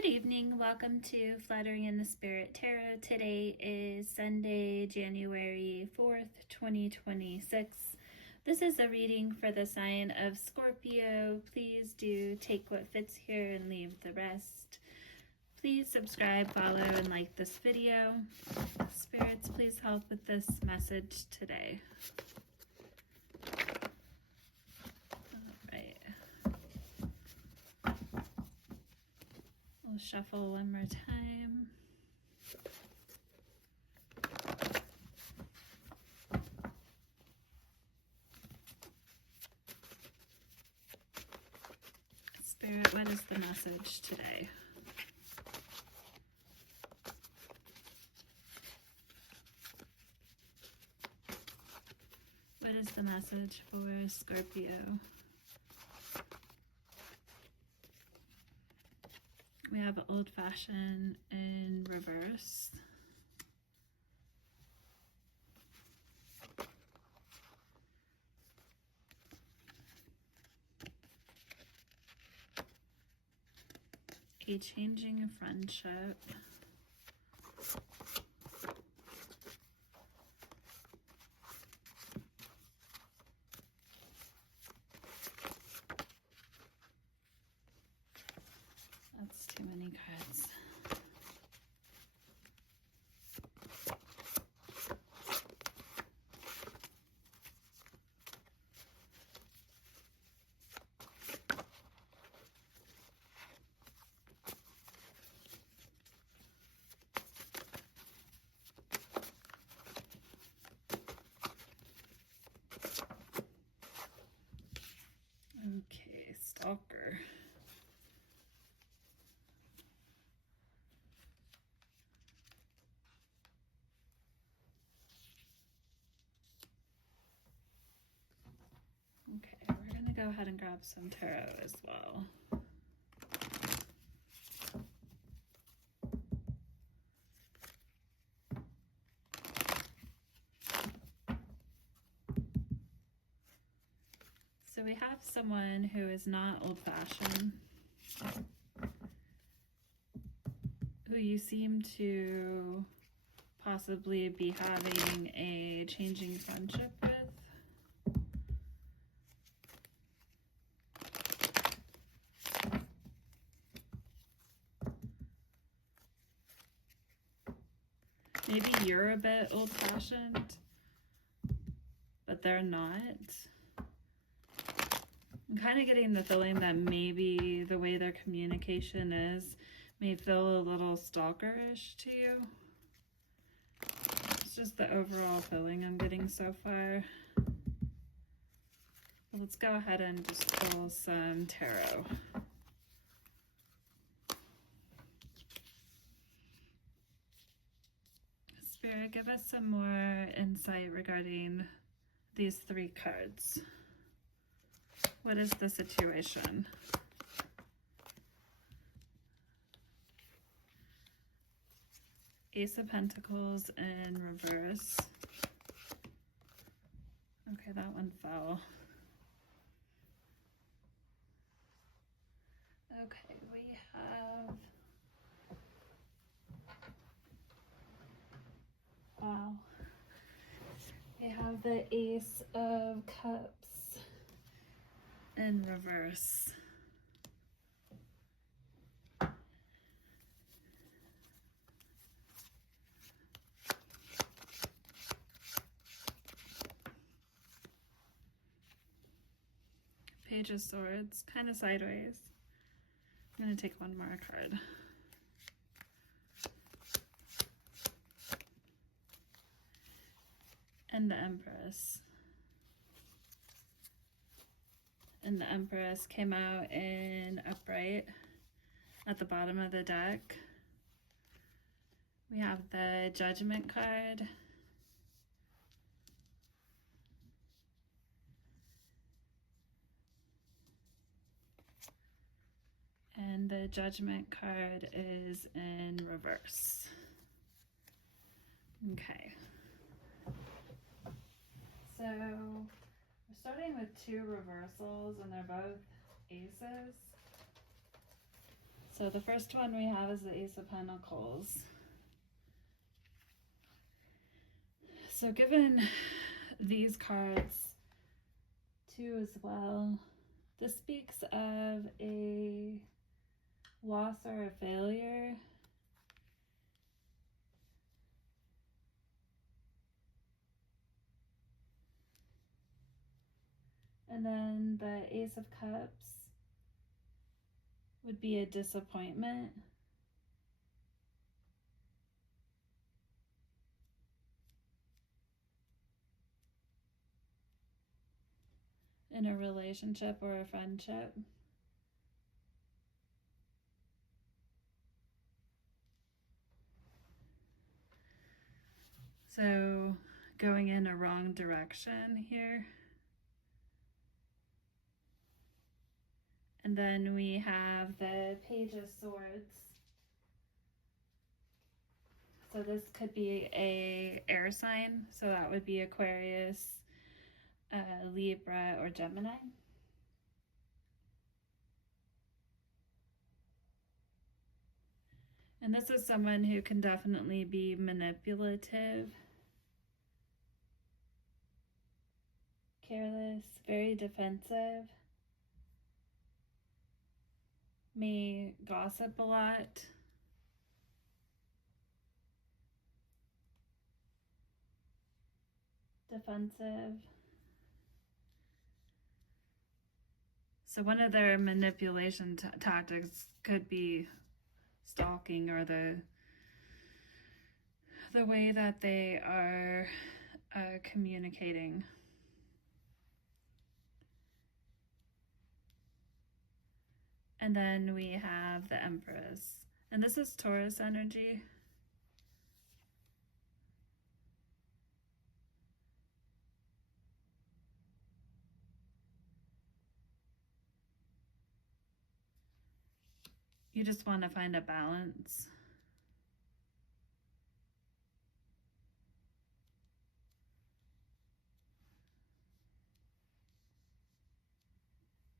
Good evening. Welcome to Fluttering in the Spirit Tarot. Today is Sunday, January 4th, 2026. This is a reading for the sign of Scorpio. Please do take what fits here and leave the rest. Please subscribe, follow, and like this video. Spirits, please help with this message today. We'll shuffle one more time. Spirit, what is the message today? What is the message for Scorpio? We have old-fashioned in reverse. A changing friendship. That's too many cards. Okay, stalker. Okay, we're going to go ahead and grab some tarot as well. So we have someone who is not old-fashioned, who you seem to possibly be having a changing friendship with. Maybe you're a bit old-fashioned, but they're not. I'm kind of getting the feeling that maybe the way their communication is may feel a little stalkerish to you. It's just the overall feeling I'm getting so far. Well, let's go ahead and just pull some tarot. Spirit, give us some more insight regarding these three cards. What is the situation? Ace of Pentacles in reverse. Okay, that one fell. Okay, we have... Wow. We have the Ace of Cups in reverse. Page of Swords, kind of sideways. I'm going to take one more card. And the Empress. And the Empress came out in upright at the bottom of the deck. We have the Judgment card. And the Judgment card is in reverse. Okay. So we're starting with two reversals and they're both aces. So the first one we have is the Ace of Pentacles. So given these cards too as well, this speaks of a loss or a failure. And then the Ace of Cups would be a disappointment. In a relationship or a friendship. So going in a wrong direction here. And then we have the Page of Swords. So this could be a air sign. So that would be Aquarius, Libra, or Gemini. And this is someone who can definitely be manipulative, careless, very defensive, may gossip a lot, defensive. So one of their manipulation tactics could be stalking, or the way that they are communicating. And then we have the Empress, and this is Taurus energy. You just want to find a balance.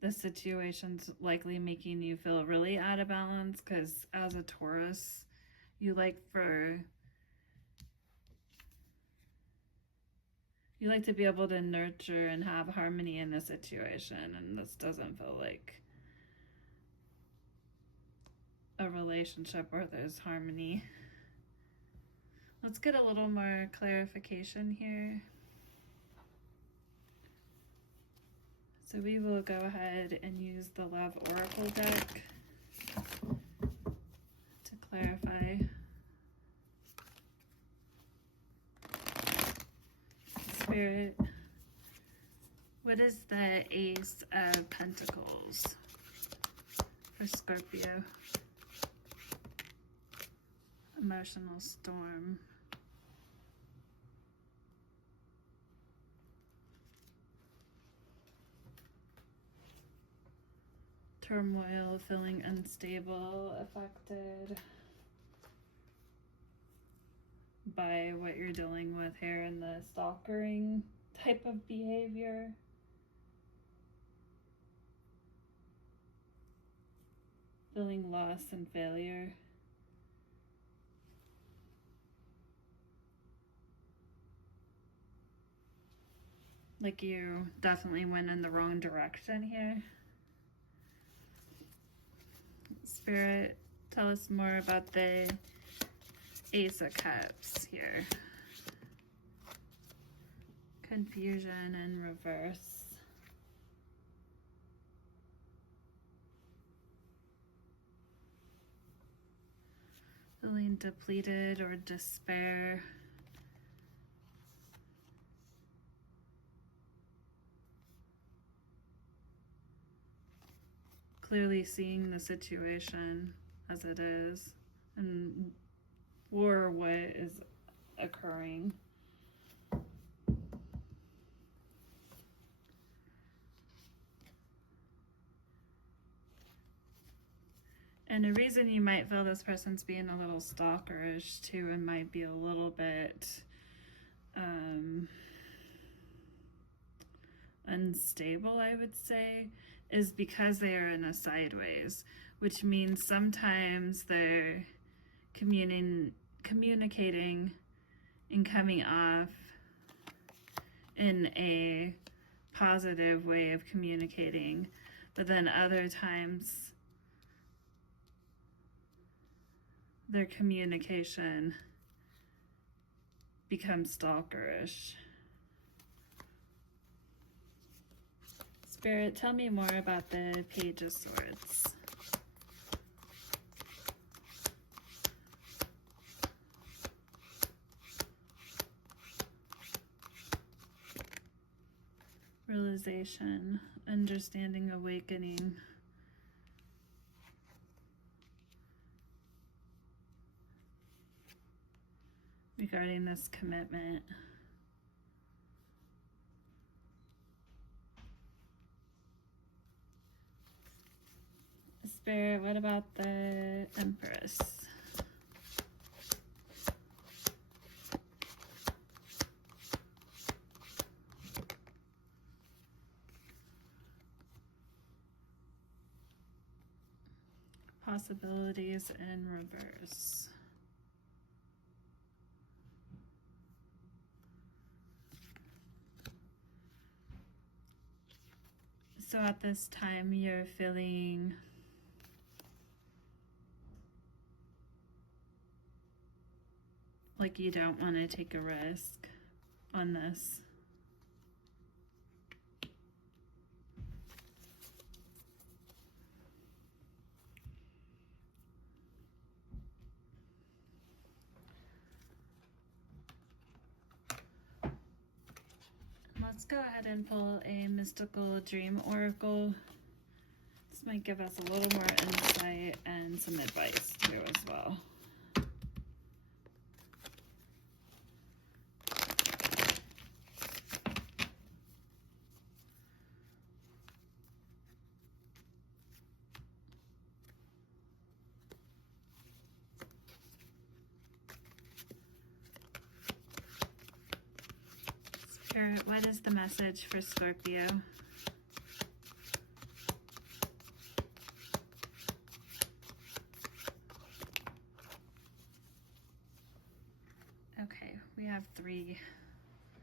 The situation's likely making you feel really out of balance, because as a Taurus, you like to be able to nurture and have harmony in a situation, and this doesn't feel like a relationship where there's harmony. Let's get a little more clarification here. So we will go ahead and use the Love Oracle deck to clarify. Spirit, what is the Ace of Pentacles for Scorpio? Emotional storm. Turmoil, feeling unstable, affected by what you're dealing with here in the stalkering type of behavior. Feeling loss and failure. Like you definitely went in the wrong direction here. Spirit, tell us more about the Ace of Cups here. Confusion in reverse. Feeling depleted or despair. Clearly seeing the situation as it is and for what is occurring. And a reason you might feel this person's being a little stalkerish too, and might be a little bit unstable, I would say, is because they are in a sideways, which means sometimes they're communicating and coming off in a positive way of communicating, but then other times their communication becomes stalkerish. Spirit, tell me more about the Page of Swords. Realization, understanding, awakening. Regarding this commitment. Spirit, what about the Empress? Possibilities in reverse. So at this time you're feeling like you don't want to take a risk on this. Let's go ahead and pull a mystical dream oracle. This might give us a little more insight and some advice too as well. Spirit, what is the message for Scorpio? Okay, we have 3.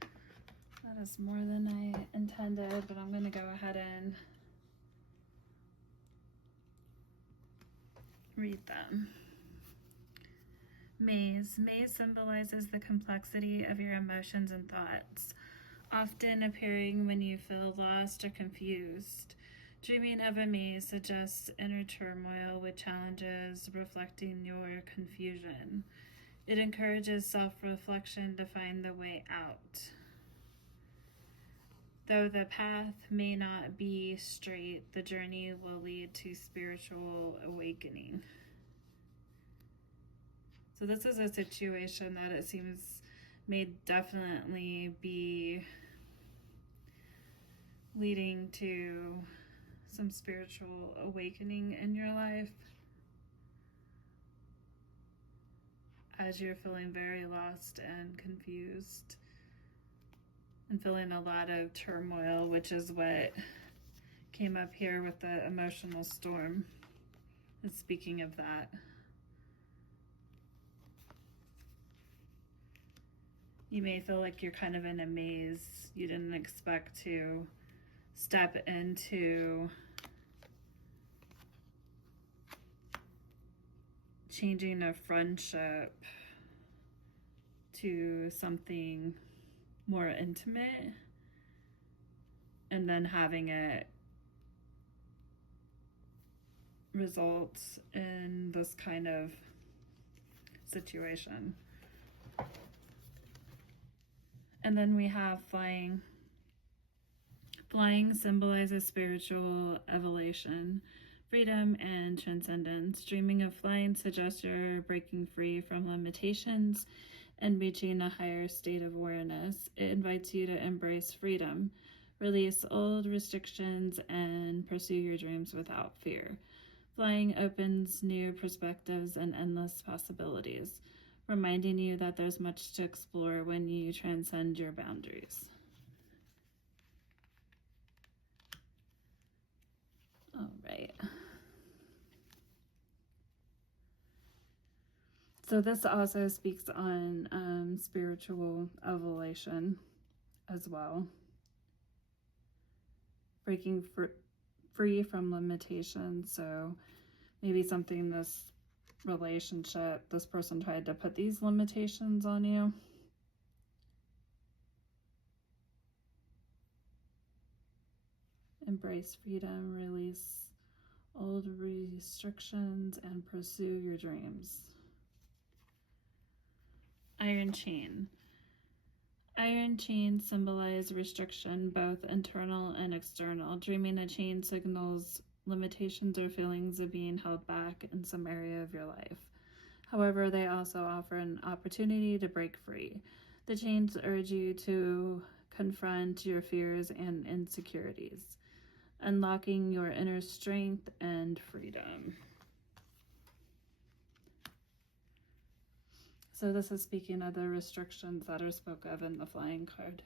That is more than I intended, but I'm going to go ahead and read them. Maze. Maze symbolizes the complexity of your emotions and thoughts, often appearing when you feel lost or confused. Dreaming of a maze suggests inner turmoil with challenges reflecting your confusion. It encourages self-reflection to find the way out. Though the path may not be straight, the journey will lead to spiritual awakening. So this is a situation that it seems may definitely be leading to some spiritual awakening in your life as you're feeling very lost and confused and feeling a lot of turmoil, which is what came up here with the emotional storm. And speaking of that, you may feel like you're kind of in a maze. You didn't expect to step into changing a friendship to something more intimate and then having it result in this kind of situation. And then we have flying. Flying symbolizes spiritual elevation, freedom, and transcendence. Dreaming of flying suggests you're breaking free from limitations and reaching a higher state of awareness. It invites you to embrace freedom, release old restrictions, and pursue your dreams without fear. Flying opens new perspectives and endless possibilities, reminding you that there's much to explore when you transcend your boundaries. All right. So this also speaks on spiritual evolution as well. Breaking free from limitations. So maybe something this relationship, this person tried to put these limitations on you. Embrace freedom, release old restrictions, and pursue your dreams. Iron chain. Iron chains symbolize restriction, both internal and external. Dreaming a chain signals limitations or feelings of being held back in some area of your life. However, they also offer an opportunity to break free. The chains urge you to confront your fears and insecurities, unlocking your inner strength and freedom. So this is speaking of the restrictions that are spoken of in the flying card,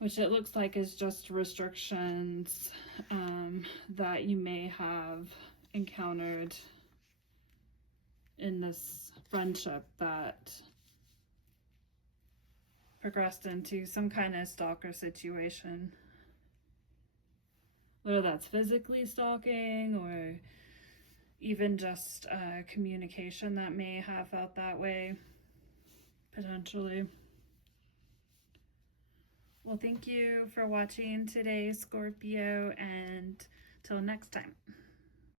which it looks like is just restrictions that you may have encountered in this friendship that progressed into some kind of stalker situation. Whether that's physically stalking or even just communication that may have felt that way, potentially. Well, thank you for watching today, Scorpio, and till next time.